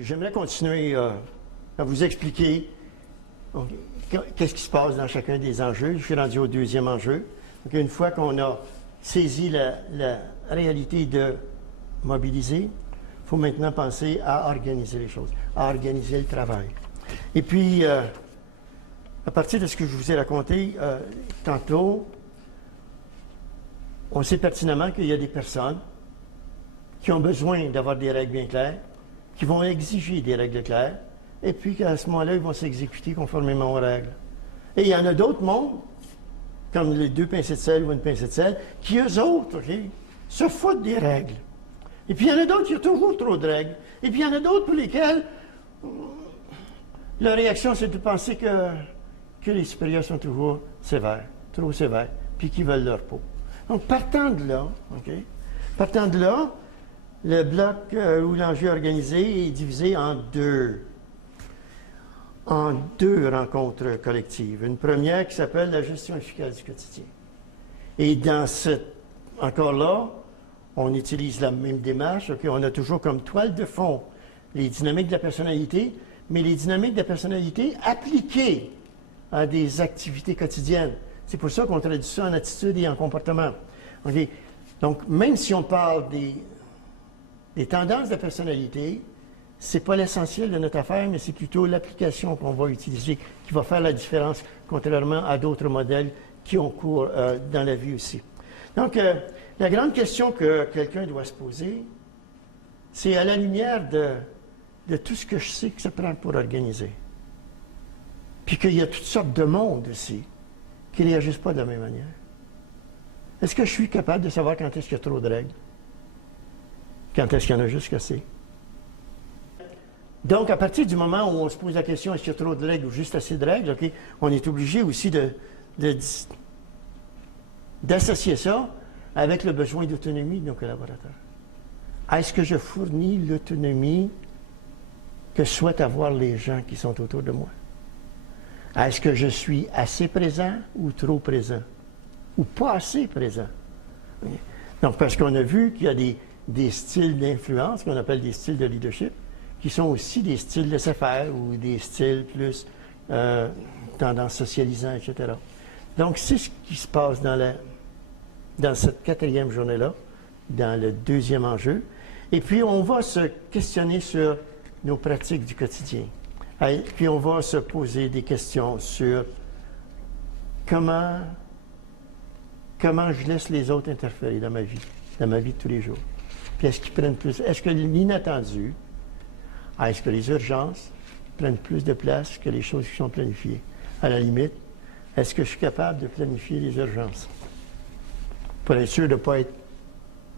J'aimerais continuer à vous expliquer qu'est-ce qui se passe dans chacun des enjeux. Je suis rendu au deuxième enjeu. Donc, une fois qu'on a saisi la réalité de mobiliser, il faut maintenant penser à organiser les choses, à organiser le travail. Et puis, à partir de ce que je vous ai raconté tantôt, on sait pertinemment qu'il y a des personnes qui ont besoin d'avoir des règles bien claires, qui vont exiger des règles claires, et puis qu'à ce moment-là, ils vont s'exécuter conformément aux règles. Et il y en a d'autres mondes, comme les 2 pincées de sel ou une pincée de sel, qui, eux autres, se foutent des règles. Et puis il y en a d'autres qui ont toujours trop de règles. Et puis il y en a d'autres pour lesquels la réaction, c'est de penser que les supérieurs sont toujours sévères, trop sévères, puis qu'ils veulent leur peau. Donc, partant de là, le bloc ou l'enjeu organisé est divisé en deux rencontres collectives. Une première qui s'appelle la gestion efficace du quotidien. Et dans encore là, on utilise la même démarche. On a toujours comme toile de fond les dynamiques de la personnalité, mais les dynamiques de la personnalité appliquées à des activités quotidiennes. C'est pour ça qu'on traduit ça en attitude et en comportement. Okay? Donc, même si on parle des tendances de la personnalité, ce n'est pas l'essentiel de notre affaire, mais c'est plutôt l'application qu'on va utiliser qui va faire la différence, contrairement à d'autres modèles qui ont cours dans la vie aussi. Donc, la grande question que quelqu'un doit se poser, c'est à la lumière de tout ce que je sais que ça prend pour organiser. Puis qu'il y a toutes sortes de mondes aussi qui ne réagissent pas de la même manière. Est-ce que je suis capable de savoir quand est-ce qu'il y a trop de règles? Quand est-ce qu'il y en a juste assez? Donc, à partir du moment où on se pose la question est-ce qu'il y a trop de règles ou juste assez de règles, okay, on est obligé aussi d'associer ça avec le besoin d'autonomie de nos collaborateurs. Est-ce que je fournis l'autonomie que souhaitent avoir les gens qui sont autour de moi? Est-ce que je suis assez présent ou trop présent? Ou pas assez présent? Donc, parce qu'on a vu qu'il y a des styles d'influence, qu'on appelle des styles de leadership, qui sont aussi des styles laisser-faire ou des styles plus tendance socialisant, etc. Donc, c'est ce qui se passe dans cette 4e journée-là, dans le 2e enjeu. Et puis, on va se questionner sur nos pratiques du quotidien. Et puis, on va se poser des questions sur comment je laisse les autres interférer dans ma vie de tous les jours. Puis, est-ce qu'ils prennent plus? Est-ce que l'inattendu, est-ce que les urgences prennent plus de place que les choses qui sont planifiées? À la limite, est-ce que je suis capable de planifier les urgences? Pour être sûr de ne pas être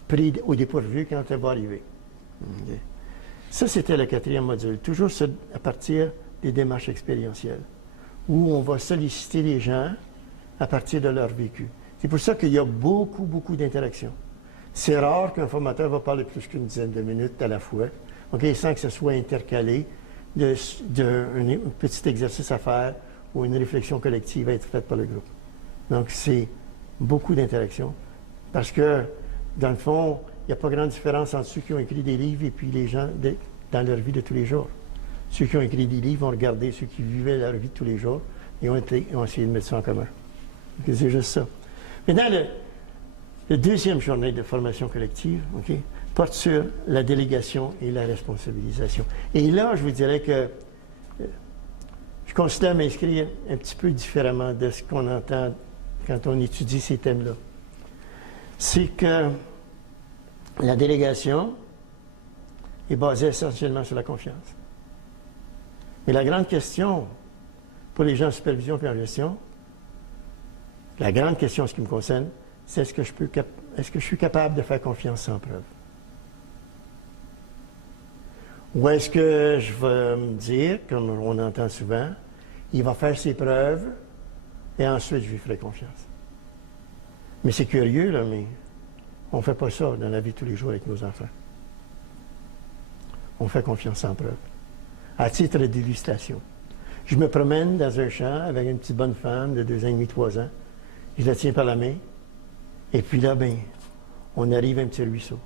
pris au dépourvu quand elle va arriver. Okay. Ça, c'était le 4e module. Toujours à partir des démarches expérientielles, où on va solliciter les gens à partir de leur vécu. C'est pour ça qu'il y a beaucoup, beaucoup d'interactions. C'est rare qu'un formateur va parler plus qu'une dizaine de minutes à la fois, okay, sans que ce soit intercalé d'un petit exercice à faire ou une réflexion collective à être faite par le groupe. Donc, c'est beaucoup d'interactions. Parce que, dans le fond, il n'y a pas grande différence entre ceux qui ont écrit des livres et puis les gens dans leur vie de tous les jours. Ceux qui ont écrit des livres ont regardé ceux qui vivaient leur vie de tous les jours et ont essayé de mettre ça en commun. C'est juste ça. Maintenant, la 2e journée de formation collective, okay, porte sur la délégation et la responsabilisation. Et là, je vous dirais que je considère m'inscrire un petit peu différemment de ce qu'on entend quand on étudie ces thèmes-là. C'est que la délégation est basée essentiellement sur la confiance. Mais la grande question pour les gens en supervision et en gestion, la grande question en ce qui me concerne, c'est est-ce que je suis capable de faire confiance sans preuve? Ou est-ce que je vais me dire, comme on entend souvent, il va faire ses preuves et ensuite je lui ferai confiance? Mais c'est curieux, là, mais on ne fait pas ça dans la vie de tous les jours avec nos enfants. On fait confiance sans preuve. À titre d'illustration, je me promène dans un champ avec une petite bonne femme de 2 ans et demi, 3 ans. Je la tiens par la main. Et puis là, on arrive à un petit ruisseau.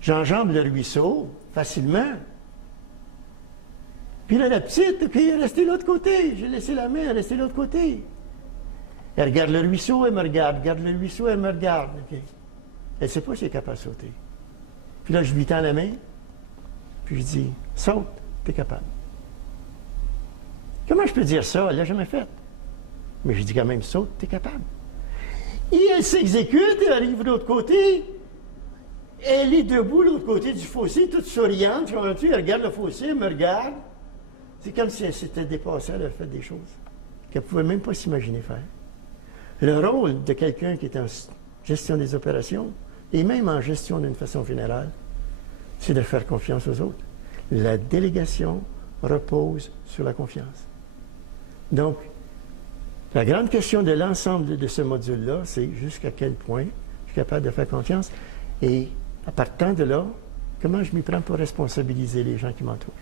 J'enjambe le ruisseau facilement Puis là, la petite, OK, elle est restée de l'autre côté. J'ai laissé la main, elle est restée de l'autre côté. Elle regarde le ruisseau, elle me regarde le ruisseau, elle me regarde. OK. Elle ne sait pas si elle est capable de sauter. Puis là, je lui tends la main, puis je dis, saute, tu es capable. Comment je peux dire ça? Elle ne l'a jamais fait. Mais je dis quand même, saute, tu es capable. Et elle s'exécute, elle arrive de l'autre côté. Elle est debout de l'autre côté du fossé, toute souriante. Tu comprends-tu? Elle regarde le fossé, elle me regarde. C'est comme si elle s'était dépassée, elle a fait des choses qu'elle ne pouvait même pas s'imaginer faire. Le rôle de quelqu'un qui est en gestion des opérations, et même en gestion d'une façon générale, c'est de faire confiance aux autres. La délégation repose sur la confiance. Donc, la grande question de l'ensemble de ce module-là, c'est jusqu'à quel point je suis capable de faire confiance et, à partir de là, comment je m'y prends pour responsabiliser les gens qui m'entourent.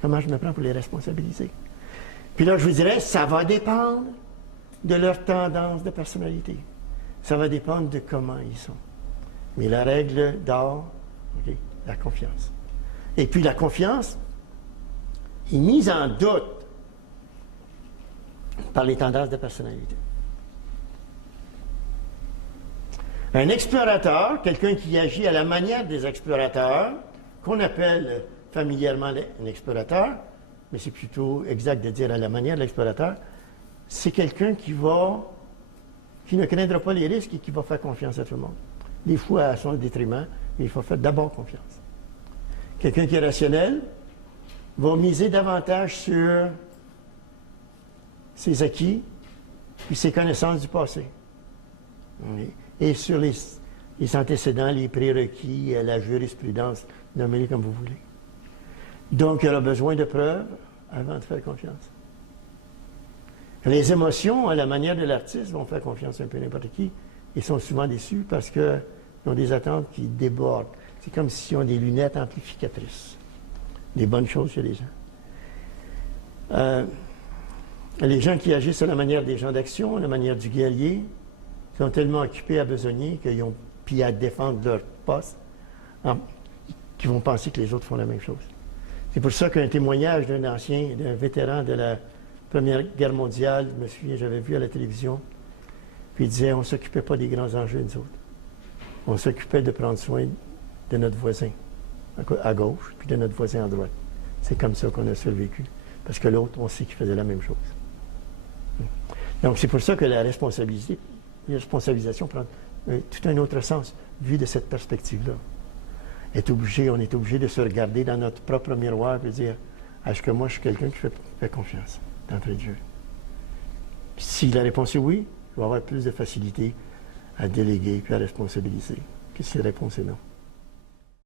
Comment je me prends pour les responsabiliser. Puis là, je vous dirais, ça va dépendre de leur tendance de personnalité. Ça va dépendre de comment ils sont. Mais la règle d'or, okay, la confiance. Et puis la confiance est mise en doute par les tendances de personnalité. Un explorateur, quelqu'un qui agit à la manière des explorateurs, qu'on appelle familièrement un explorateur, mais c'est plutôt exact de dire à la manière de l'explorateur, c'est quelqu'un qui ne craindra pas les risques et qui va faire confiance à tout le monde. Des fois à son détriment, mais il faut faire d'abord confiance. Quelqu'un qui est rationnel va miser davantage sur ses acquis et ses connaissances du passé. Et sur les antécédents, les prérequis, la jurisprudence, nommez-les comme vous voulez. Donc, il aura besoin de preuves avant de faire confiance. Les émotions, à la manière de l'artiste, vont faire confiance un peu n'importe qui et sont souvent déçus parce qu'ils ont des attentes qui débordent. C'est comme s'ils ont des lunettes amplificatrices. Des bonnes choses chez les gens. Les gens qui agissent à la manière des gens d'action, à la manière du guerrier, sont tellement occupés à besogner puis à défendre leur poste, qu'ils vont penser que les autres font la même chose. C'est pour ça qu'un témoignage d'un vétéran de la Première Guerre mondiale, je me souviens, j'avais vu à la télévision, puis il disait, on ne s'occupait pas des grands enjeux, nous autres. On s'occupait de prendre soin de notre voisin à gauche, puis de notre voisin à droite. C'est comme ça qu'on a survécu. Parce que l'autre, on sait qu'il faisait la même chose. Donc, c'est pour ça que la responsabilisation prend tout un autre sens, vu de cette perspective-là. On est obligé de se regarder dans notre propre miroir et dire, est-ce que moi, je suis quelqu'un qui fait confiance d'entrée de jeu? Si la réponse est oui, je vais avoir plus de facilité à déléguer puis à responsabiliser que si la réponse est non.